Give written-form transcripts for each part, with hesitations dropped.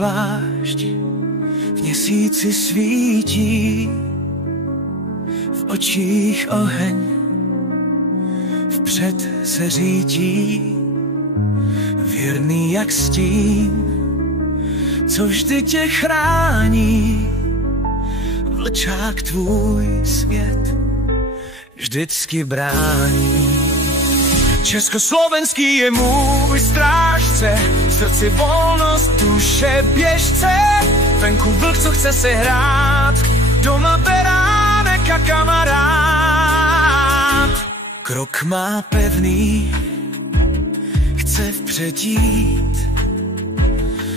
plášť v měsíci svítí, v očích oheň, vpřed se řítí, věrný jak stín, co vždy tě chrání. Vlčák tvůj svět vždycky brání. Československý je můj strážce, v srdci volnost, duše běžce. Venku vlk, co chce se hrát, doma beránek a kamarád. Krok má pevný, chce vpřed jít,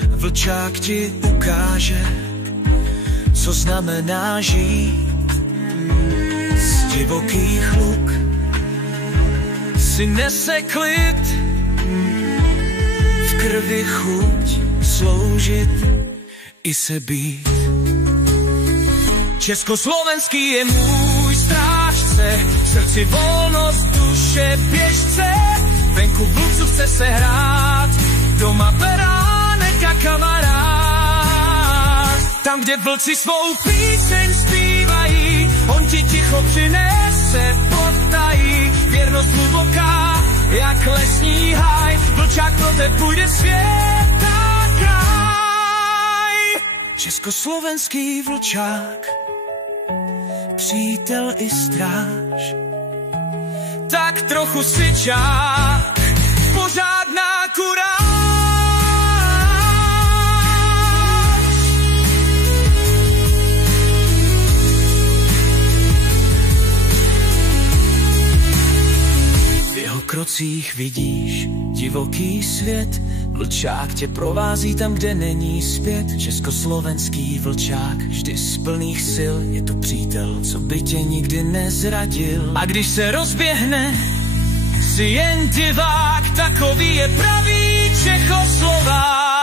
vlčák ti ukáže, co znamená žít. Z divokých luk si nese klid, v krvi chuť sloužit i se být. Československý je můj strážce, v srdci volnost, duše běžce. Venku vlk, co chce se hrát, doma beránek a kamarád. Tam, kde vlci svou píseň zpívají, on ti ticho přinese potají. Věrnost hluboká, jak lesní háj, vlčák pro te půjde svět a kraj. Československý vlčák, přítel i stráž, tak trochu syčák, pořádná kuráž. V jeho krocích vidíš divoký svět, vlčák tě provází tam, kde není zpět. Československý vlčák, vždy z plných sil, je to přítel, co by tě nikdy nezradil. A když se rozběhne, si jen divák, takový je pravý Čechoslovák.